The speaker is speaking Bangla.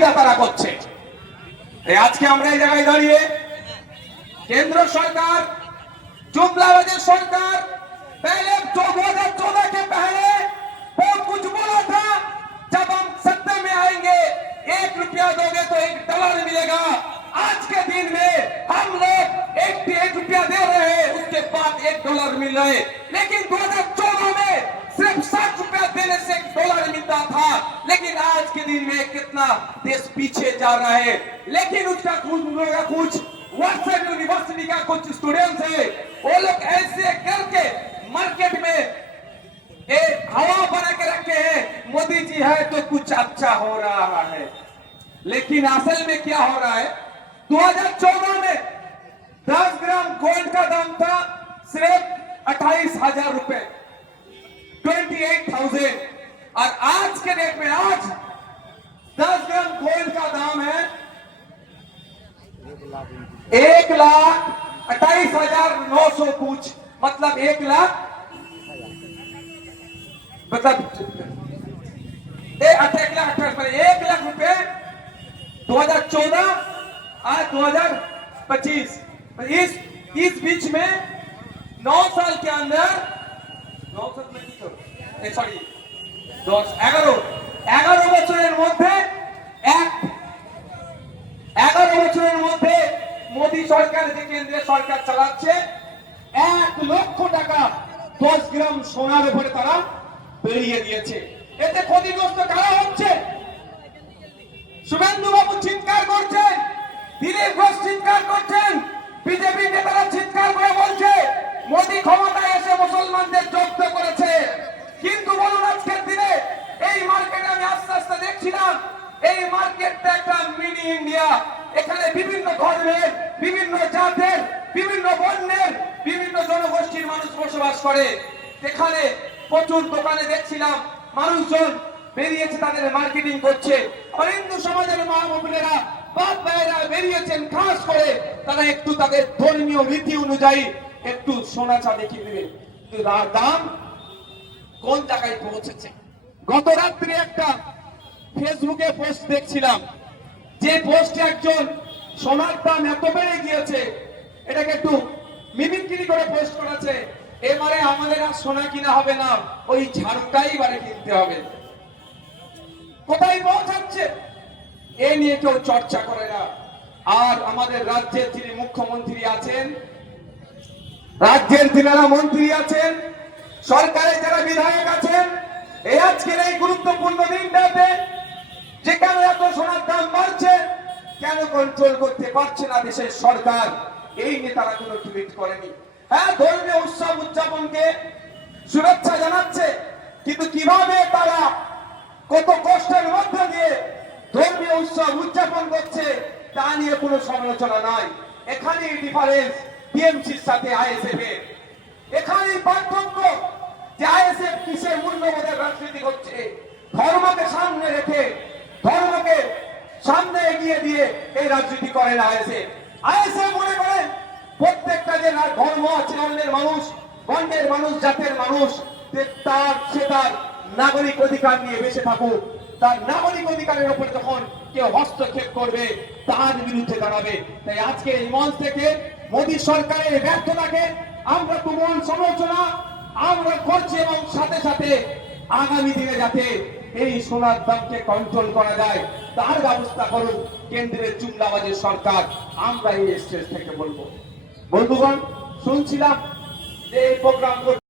সুবিধা তারা করছে এই আজকে আমরা এই জায়গায় দাঁড়িয়ে केंद्र सरकार जुमला वजह सरकार पहले दो हजार चौदह के पहले बहुत कुछ बोला था जब हम सत्ता में आएंगे एक रुपया दोगे तो एक डॉलर मिलेगा आज के दिन में हम लोग एक एक रुपया दे रहे हैं उसके बाद एक डॉलर मिल रहे हैं। लेकिन 2014 में सिर्फ साठ रुपया देने से लेकिन आज के दिन में कितना देश पीछे जा रहा है। लेकिन उसका कुछ कुछ व्हाट्सएप यूनिवर्सिटी का कुछ स्टूडेंट्स है, वो लोग ऐसे करके मार्केट में ये हवा बना के रखे हैं, मोदी जी है तो कुछ अच्छा हो रहा है। लेकिन असल में क्या हो रहा है? 2014 में 10 ग्राम गोल्ड का दाम था सिर्फ़ अट्ठाईस हज़ार रुपए ट्वेंटी एट थाउज़ेंड और आज के डेट में आज 10 ग्राम गोल्ड का दाम है। एक लाख अट्ठाईस हज़ार नौ सौ कुछ मतलब एक लाख। मतलब ए, एक लाख अट्ठाईस एक लाख रुपए। 2014 आज 2025 इस इस बीच में नौ साल के अंदर नौ साल में सॉरी দশ, এগারো। এগারো বছরের মধ্যে এক, এগারো বছরের মধ্যে মোদী সরকার যে কেন্দ্রীয় সরকার চালাচ্ছে, এক লক্ষ টাকা দশ গ্রাম সোনার উপরে তারা বেরিয়ে দিয়েছে। এতে ক্ষতিগ্রস্ত কারা হচ্ছে? শুভেন্দু বাবু চিৎকার করছেন, দিলীপ ঘোষ চিৎকার করছেন বিজেপি নেতারা চিৎকার করে বলছে মোদী ক্ষমতায় এসে মুসলমানদের জব্দ করেছে কিন্তু বলুন আজকের দিনে এই মার্কেটে আমি আস্তে আস্তে দেখছিলাম এই মার্কেটটা একটা ইন্ডিয়া এখানে বিভিন্ন ধর্মের, বিভিন্ন জাতের, বিভিন্ন বর্ণের, বিভিন্ন জনগোষ্ঠীর মানুষ বসবাস করে। এখানে প্রচুর দোকানে দেখছিলাম, মানুষজন বেরিয়েছে তাদের মার্কেটিং করছে। আর হিন্দু সমাজের মা বোনেরা বাপ ভাইয়েরা বেরিয়েছেন খাস করে, তারা একটু তাদের ধর্মীয় রীতি অনুযায়ী একটু সোনা চাঁদে কিনবে কিন্তু দাম কোন জায়গায় পৌঁছেছে? গত রাত্রে একটা ফেসবুকে পোস্ট দেখছিলাম যে পোস্টে একজন সোনার দাম এত বেড়ে গিয়েছে, এটাকে একটু মিমিক্রি করে পোস্ট করেছে, এবারে আমাদের আর সোনা কিনা হবে না, ওই ঝাড়ুটাই এবারে কিনতে হবে। কোথায় পৌঁছাচ্ছে? এ নিয়ে কেউ চর্চা করে না। আর আমাদের রাজ্যের যিনি মুখ্যমন্ত্রী আছেন, রাজ্যের যিনারা মন্ত্রী আছেন, সরকারের যারা বিধায়ক আছেন এই আজকের এই গুরুত্বপূর্ণ দিনটাতে কন্ট্রোল করতে পারছে না দেশের সরকার। এই নিয়ে তারা কোনো টুইট করেনি। হ্যাঁ ধর্মীয় উৎসব উদযাপনকে শুভেচ্ছা জানাচ্ছে, কিন্তু কীভাবে তারা কত কষ্টের মধ্যে দিয়ে ধর্মীয় উৎসব উদযাপন করছে, তা নিয়ে কোনো সমালোচনা নাই। এখানেই ডিফারেন্স টিএমসির সাথে আইএসএফ এর। এখানেই পার্থক্য যে আইএসএফ কিসের মূল্যবোধের রাজনীতি করছে, ধর্মকে সামনে রেখে সামনে এগিয়ে দিয়ে এই রাজনীতি করে না আইএসএফ। আইএসএফ মনে করেন, প্রত্যেকটা যে ধর্ম আছে অন্যের মানুষ বর্ণের মানুষ, জাতের মানুষ তার, সে তার নাগরিক অধিকার নিয়ে বেঁচে থাকুক। তার নাগরিক অধিকারের উপরে যখন কেউ হস্তক্ষেপ করবে, তার বিরুদ্ধে দাঁড়াবে। তাই আজকে এই মঞ্চ থেকে মোদী সরকারের ব্যর্থতাকে আমরা তুমুল সমালোচনা আমরা করছি এবং সাথে সাথে আগামী দিনে যাতে এই সোনার দামকে কন্ট্রোল করা যায়। তার ব্যবস্থা করুন, কেন্দ্রের চুমলাবাজের সরকার। আমরা এই স্টেজ থেকে বলব। বন্ধুগণ, শুনছিলাম যে এই প্রোগ্রাম